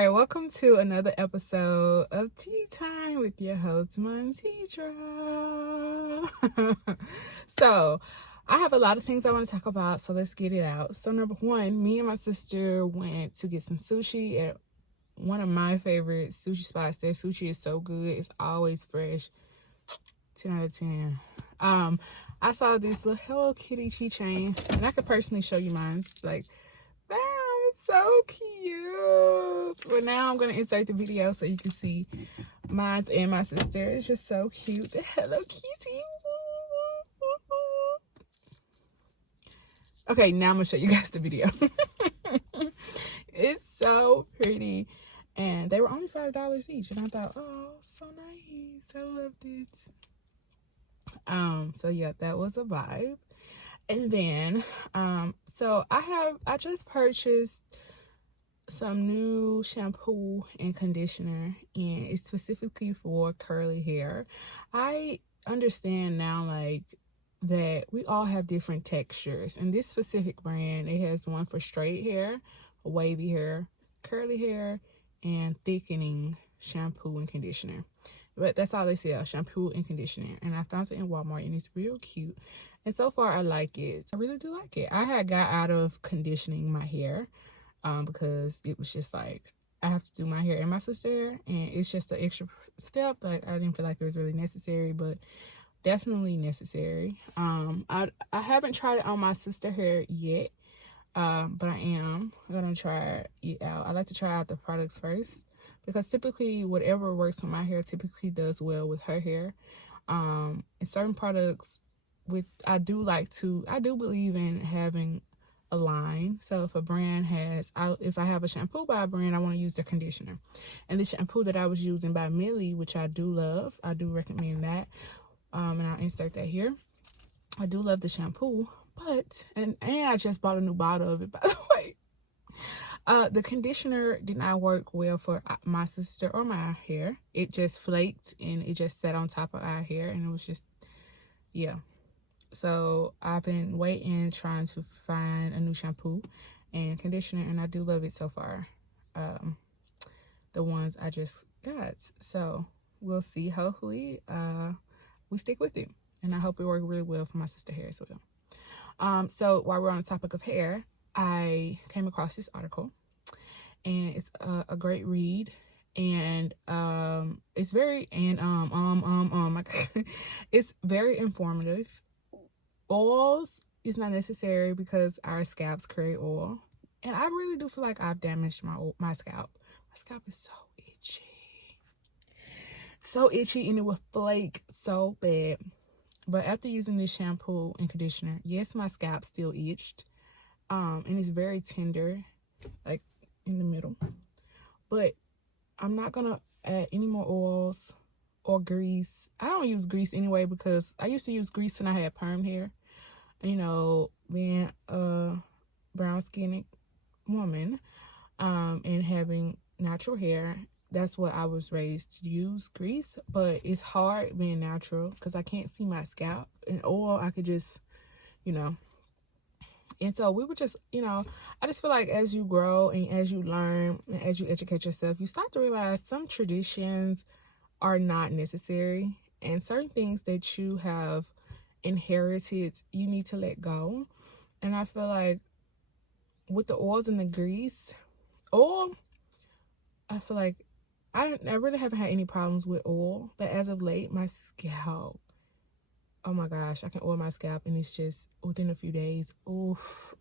right, welcome to another episode of Tea Time with your host, Montidra. So, I have a lot of things I want to talk about, so let's get it out. So, number one, me and my sister went to get some sushi at one of my favorite sushi spots. Their sushi is so good, it's always fresh. 10 out of 10. I saw this little Hello Kitty keychain, and I could personally show you mine. Like, bam, it's so cute. But now I'm gonna insert the video so you can see mine and my sister. It's just so cute. The Hello Kitty. Okay, now I'm gonna show you guys the video. It's so pretty. And they were only $5 each. And I thought, oh, so nice. I loved it. So yeah, that was a vibe. And then so I just purchased some new shampoo and conditioner, and it's specifically for curly hair. I understand now, like, that we all have different textures, and this specific brand, it has one for straight hair, wavy hair, curly hair, and thickening shampoo and conditioner. But that's all they sell, shampoo and conditioner. And I found it in Walmart, and it's real cute. And so far, I like it. I really do like it. I had got out of conditioning my hair because it was just like, I have to do my hair and my sister hair, and it's just an extra step. Like, I didn't feel like it was really necessary, but definitely necessary. I haven't tried it on my sister hair yet, but I am gonna try it out. I like to try out the products first, because typically whatever works with my hair typically does well with her hair. And certain products, I do believe in having a line. So if a brand has, if I have a shampoo by a brand, I want to use their conditioner. And the shampoo that I was using by Millie, which I do love, I do recommend that. And I'll insert that here. I do love the shampoo, but and I just bought a new bottle of it, by the way. The conditioner did not work well for my sister or my hair. It just flaked and it just sat on top of our hair, and it was just, yeah. So I've been waiting, trying to find a new shampoo and conditioner, and I do love it so far. The ones I just got. So we'll see. Hopefully, we stick with it, and I hope it works really well for my sister hair as well. So while we're on the topic of hair, I came across this article, and it's a great read, and it's very it's very informative. Oils is not necessary because our scalps create oil, and I really do feel like I've damaged my scalp. My scalp is so itchy, and it will flake so bad. But after using this shampoo and conditioner, yes, my scalp still itched, and it's very tender, like in the middle. But I'm not gonna add any more oils or grease. I don't use grease anyway, because I used to use grease when I had perm hair. You know, being a brown skinned woman, and having natural hair, that's what I was raised to use, grease. But it's hard being natural because I can't see my scalp. And oil, I could just, you know. And so we were just, I just feel like as you grow and as you learn and as you educate yourself, you start to realize some traditions are not necessary, and certain things that you have inherited, you need to let go. And I feel like with the oils and the grease, oil, I feel like I really haven't had any problems with oil, but as of late, my scalp, oh my gosh, I can oil my scalp, and it's just within a few days, oof,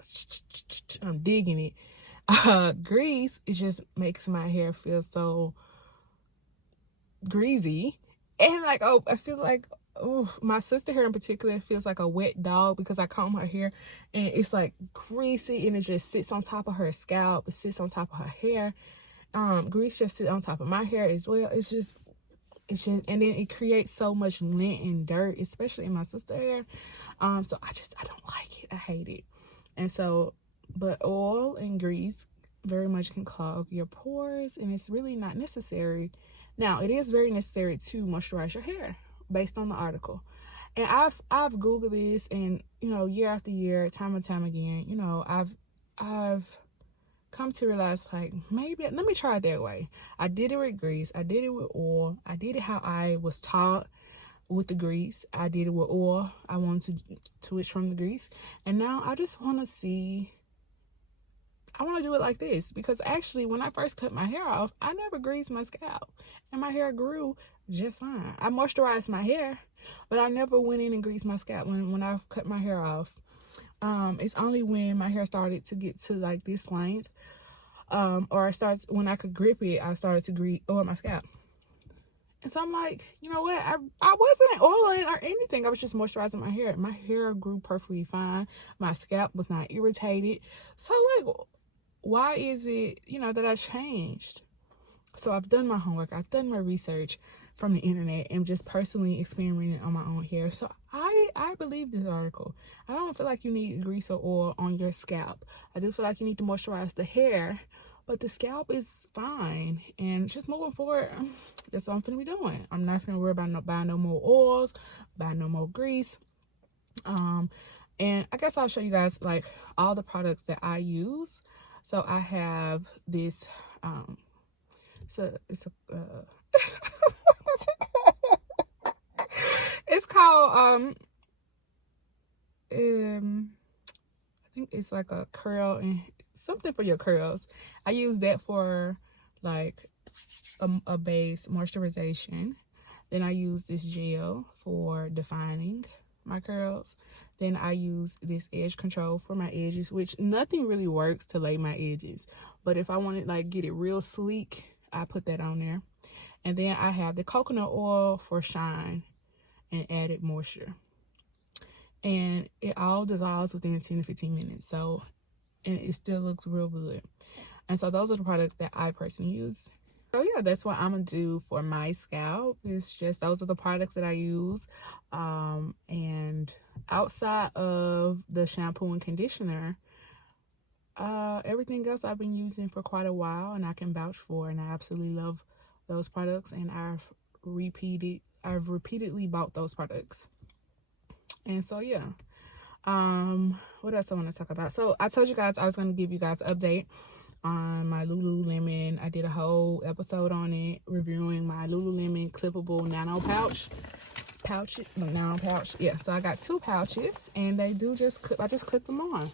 I'm digging it. Grease, it just makes my hair feel so greasy, and like, oh, I feel like, oh, my sister hair in particular feels like a wet dog, because I comb her hair and it's like greasy, and it just sits on top of her scalp, it sits on top of her hair. Grease just sits on top of my hair as well. It's just, and then it creates so much lint and dirt, especially in my sister hair. So I don't like it. I hate it. And so, but oil and grease very much can clog your pores, and it's really not necessary. Now, it is very necessary to moisturize your hair based on the article. And I've Googled this, and, year after year, time and time again, I've come to realize, like, maybe let me try it that way. I did it with grease, I did it with oil, I did it how I was taught with the grease, I did it with oil, I wanted to switch from the grease, and now I just want to see, I want to do it like this, because actually when I first cut my hair off, I never greased my scalp and my hair grew just fine. I moisturized my hair, but I never went in and greased my scalp when I cut my hair off. It's only when my hair started to get to like this length, or when I could grip it, I started to oil my scalp. And so I'm like, you know what? I wasn't oiling or anything. I was just moisturizing my hair. My hair grew perfectly fine. My scalp was not irritated. So like, why is it, that I changed? So I've done my homework. I've done my research from the internet and just personally experimenting on my own hair. So I believe this article. I don't feel like you need grease or oil on your scalp. I do feel like you need to moisturize the hair, but the scalp is fine. And just moving forward, that's what I'm finna be doing. I'm not finna worry about buying no more oils, buying no more grease. And I guess I'll show you guys like all the products that I use. So I have this, it's called, I think it's like a curl and something for your curls. I use that for like a base moisturization. Then I use this gel for defining my curls. Then I use this edge control for my edges, which nothing really works to lay my edges. But if I want to like get it real sleek, I put that on there. And then I have the coconut oil for shine and added moisture. And it all dissolves within 10 to 15 minutes. So, and it still looks real good. And so those are the products that I personally use. So yeah, that's what I'm gonna do for my scalp. It's just, those are the products that I use. And outside of the shampoo and conditioner, everything else I've been using for quite a while and I can vouch for, and I absolutely love those products, and I've repeatedly bought those products. And so yeah, what else I want to talk about? So I told you guys I was going to give you guys an update on my Lululemon. I did a whole episode on it, reviewing my Lululemon clippable nano pouch. Yeah, so I got 2 pouches, and they do just I just clip them on,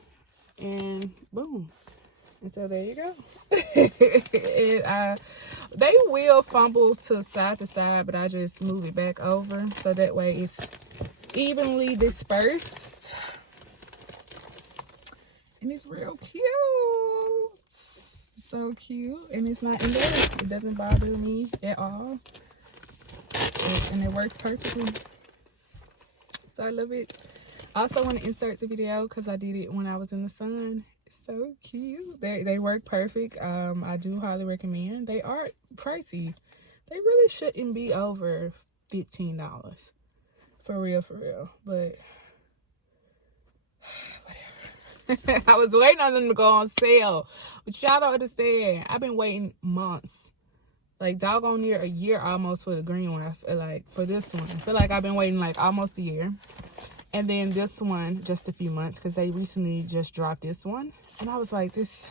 and boom. And so there you go. They will fumble to side, but I just move it back over so that way it's evenly dispersed. And it's real cute. So cute. And it's not in there. It doesn't bother me at all. And it works perfectly. So I love it. I also want to insert the video because I did it when I was in the sun. It's so cute. They work perfect. I do highly recommend. They are pricey. They really shouldn't be over $15. For real. But whatever. I was waiting on them to go on sale. But y'all don't understand. I've been waiting months. Like doggone near a year almost for the green one. I feel like for this one. I feel like I've been waiting like almost a year. And then this one just a few months because they recently just dropped this one. And I was like, these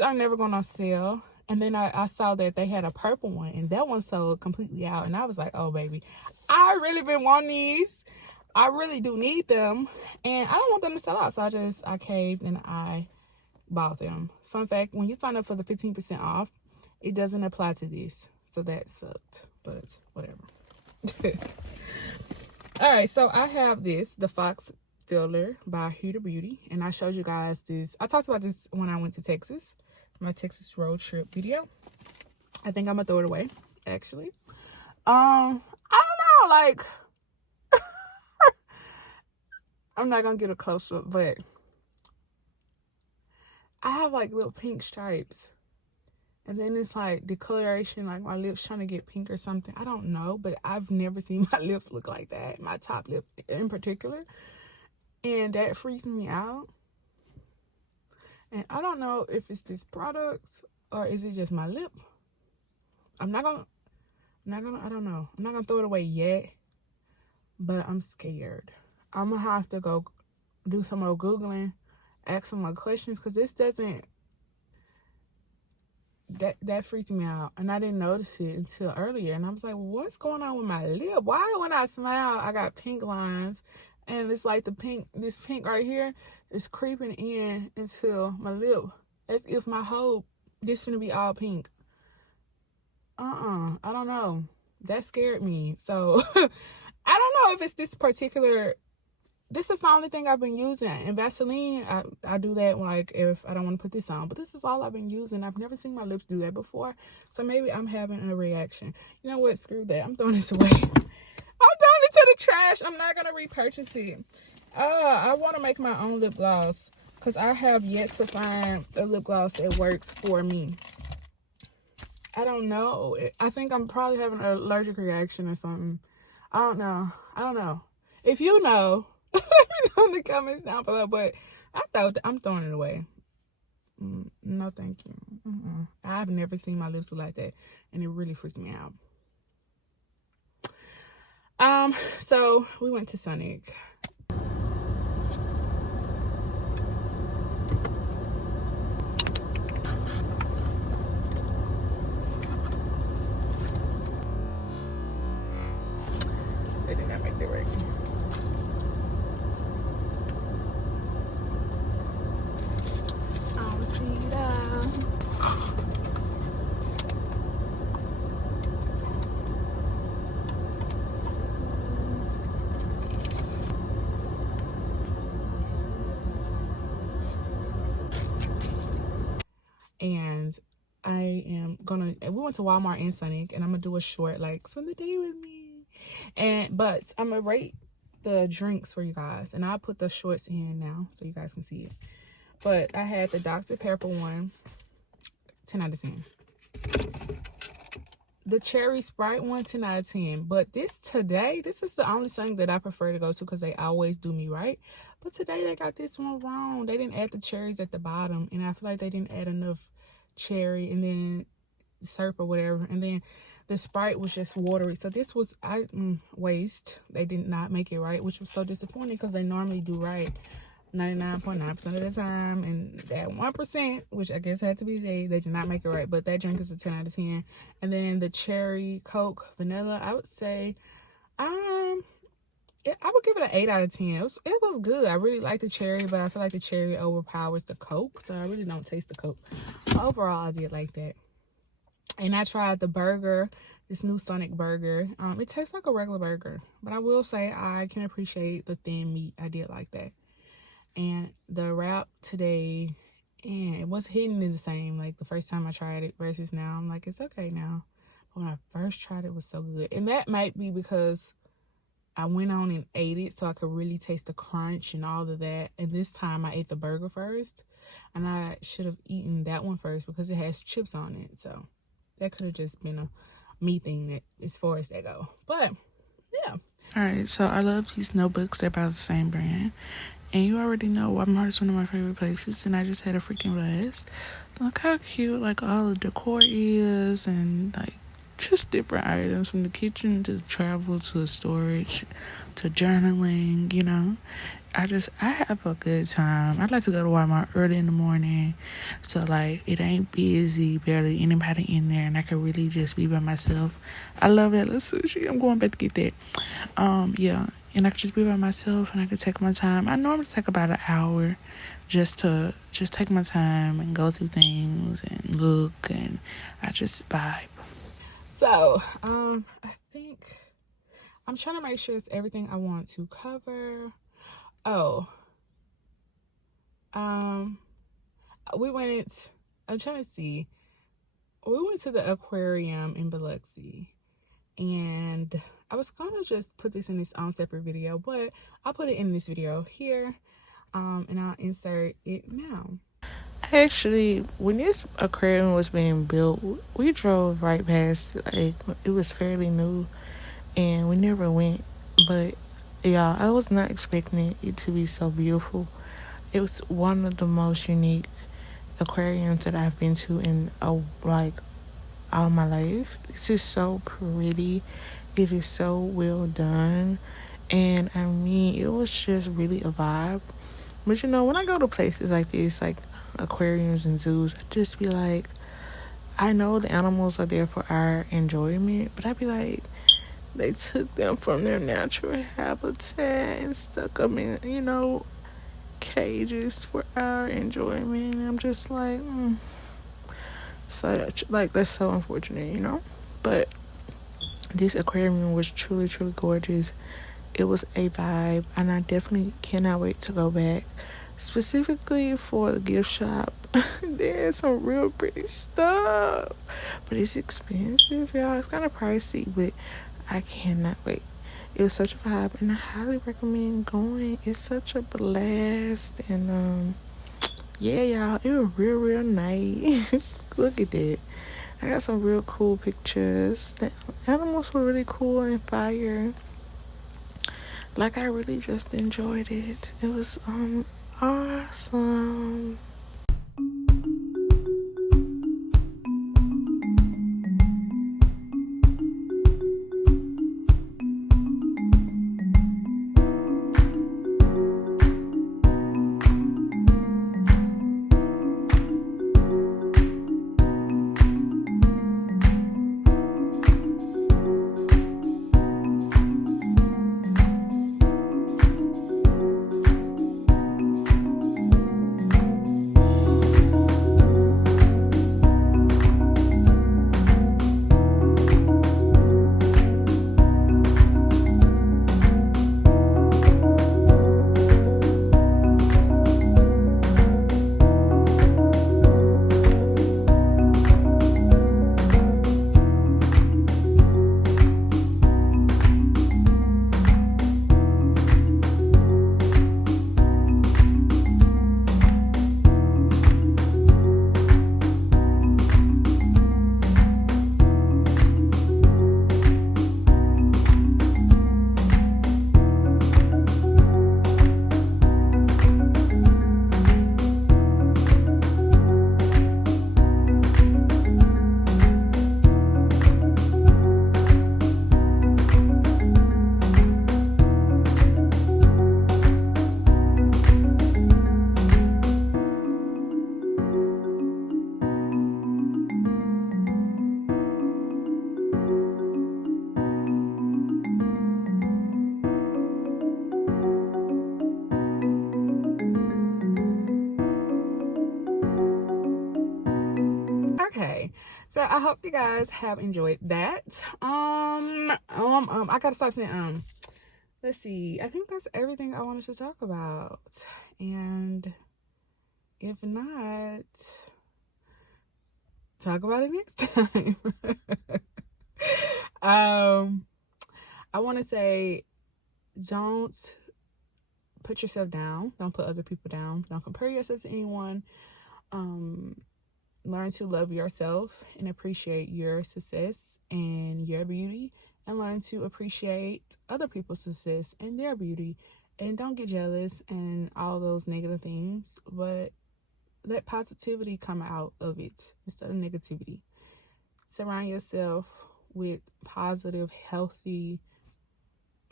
are never going on sale. And then I saw that they had a purple one, and that one sold completely out. And I was like, oh, baby, I really been wanting these. I really do need them. And I don't want them to sell out. So I caved and I bought them. Fun fact, when you sign up for the 15% off, it doesn't apply to this. So that sucked, but whatever. All right, so I have the Fox Filler by Huda Beauty. And I showed you guys this. I talked about this when I went to Texas. My Texas road trip video. I think I'm gonna throw it away, actually. I don't know, like I'm not gonna get a close up, but I have like little pink stripes, and then it's like discoloration, like my lips trying to get pink or something. I don't know, but I've never seen my lips look like that, my top lip in particular, and that freaked me out. And I don't know if it's this product or is it just my lip. I don't know. I'm not gonna throw it away yet, but I'm scared. I'm gonna have to go do some more Googling, ask some more questions, because this doesn't that freaked me out, and I didn't notice it until earlier. And I was like, what's going on with my lip? Why when I smile I got pink lines, and it's like this pink right here is creeping in into my lip, as if my whole this gonna be all pink. I don't know. That scared me. So I don't know if it's this particular. This is the only thing I've been using. And Vaseline, I do that like if I don't want to put this on. But this is all I've been using. I've never seen my lips do that before. So maybe I'm having a reaction. You know what? Screw that. I'm throwing this away. I'm throwing it to the trash. I'm not going to repurchase it. I want to make my own lip gloss, because I have yet to find a lip gloss that works for me. I don't know. I think I'm probably having an allergic reaction or something. I don't know. If you know, let me know in the comments down below. But I'm throwing it away. No, thank you. I've never seen my lips like that, and it really freaked me out. So we went to Sonic. They did not make it right. And we went to Walmart and Sonic, and I'm gonna do a short like spend the day with me, but I'm gonna rate the drinks for you guys, and I'll put the shorts in now so you guys can see it. But I had the Dr. Pepper one, 10 out of 10. The cherry Sprite one, 10 out of 10. But this is the only thing that I prefer to go to, because they always do me right. But today they got this one wrong. They didn't add the cherries at the bottom, and I feel like they didn't add enough cherry and then syrup or whatever. And then the Sprite was just watery. So this was waste. They did not make it right, which was so disappointing, because they normally do right 99.9% of the time, and that 1%, which I guess had to be today, they did not make it right. But that drink is a 10 out of 10. And then the cherry Coke vanilla, I would say I would give it an 8 out of 10. It was good. I really like the cherry, but I feel like the cherry overpowers the Coke, so I really don't taste the Coke. But overall, I did like that. And I tried the burger, this new Sonic burger. It tastes like a regular burger, but I will say I can appreciate the thin meat. I did like that. And the wrap today, and it was hitting the same like the first time I tried it versus now. I'm like, it's okay now. But when I first tried it, was so good. And that might be because I went on and ate it so I could really taste the crunch and all of that. And this time I ate the burger first, and I should have eaten that one first because it has chips on it. So that could have just been a me thing that as far as that go. But yeah. Alright, so I love these notebooks. They're by the same brand. And you already know Walmart is one of my favorite places, and I just had a freaking blast. Look how cute like all the decor is, and like just different items from the kitchen to travel to storage to journaling, you know. I have a good time. I like to go to Walmart early in the morning, so like it ain't busy, barely anybody in there, and I can really just be by myself. I love that little sushi. I'm going back to get that. Yeah, and I can just be by myself, and I can take my time. I normally take about an hour just to take my time and go through things and look, and I just vibe. So I think I'm trying to make sure it's everything I want to cover. We went to the aquarium in Biloxi, and I was gonna just put this in its own separate video, but I'll put it in this video here, and I'll insert it now. Actually, when this aquarium was being built, we drove right past, like, it was fairly new, and we never went, but yeah, I was not expecting it to be so beautiful. It was one of the most unique aquariums that I've been to in all my life. It's just so pretty. It is so well done, and I mean, it was just really a vibe. But you know, when I go to places like this, like aquariums and zoos, I just be like, I know the animals are there for our enjoyment, but I'd be like, they took them from their natural habitat and stuck them in, cages for our enjoyment. And I'm just like, such, like, that's so unfortunate. But this aquarium was truly, truly gorgeous. It was a vibe, and I definitely cannot wait to go back. Specifically for the gift shop, there's some real pretty stuff, but it's expensive, y'all. It's kind of pricey, but I cannot wait. It was such a vibe, and I highly recommend going. It's such a blast, and yeah, y'all, it was real, real nice. Look at that. I got some real cool pictures. The animals were really cool and fire. Like, I really just enjoyed it. It was awesome. Okay, so I hope you guys have enjoyed that. I gotta stop saying let's see, I think that's everything I wanted to talk about, and if not, talk about it next time. I want to say, don't put yourself down, don't put other people down, don't compare yourself to anyone. Learn to love yourself and appreciate your success and your beauty, and learn to appreciate other people's success and their beauty. And don't get jealous and all those negative things, but let positivity come out of it instead of negativity. Surround yourself with positive, healthy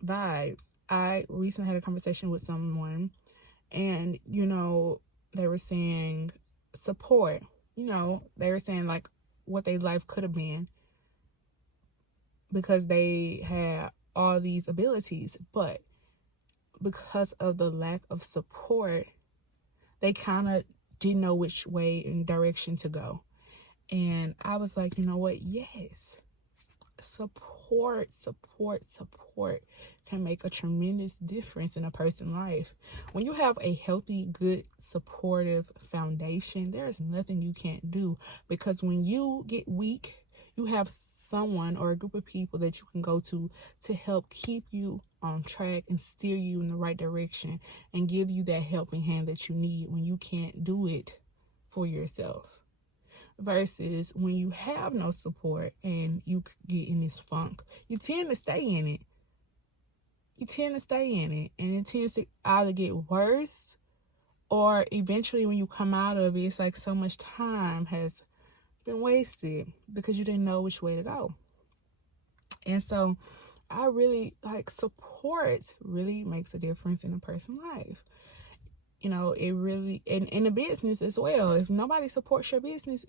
vibes. I recently had a conversation with someone, and they were saying support. They were saying like what their life could have been because they had all these abilities, but because of the lack of support, they kind of didn't know which way and direction to go. And I was like, you know what? Yes. Support can make a tremendous difference in a person's life. When you have a healthy, good, supportive foundation, there is nothing you can't do, because when you get weak, you have someone or a group of people that you can go to help keep you on track and steer you in the right direction and give you that helping hand that you need when you can't do it for yourself. Versus when you have no support and you get in this funk, you tend to stay in it. And it tends to either get worse, or eventually when you come out of it, it's like so much time has been wasted because you didn't know which way to go. And so I really support really makes a difference in a person's life. It really, in a business as well. If nobody supports your business,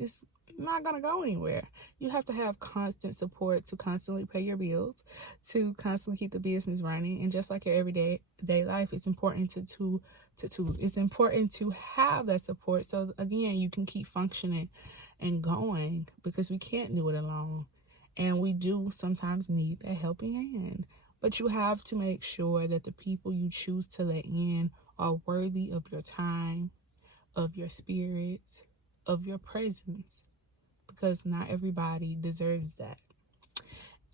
not going to go anywhere. You have to have constant support to constantly pay your bills, to constantly keep the business running. And just like your everyday life, it's important it's important to have that support. So again, you can keep functioning and going, because we can't do it alone. And we do sometimes need that helping hand. But you have to make sure that the people you choose to let in are worthy of your time, of your spirit, of your presence, because not everybody deserves that.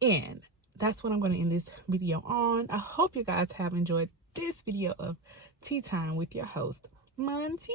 And that's what I'm going to end this video on. I hope you guys have enjoyed this video of Tea Time with your host, Montedra.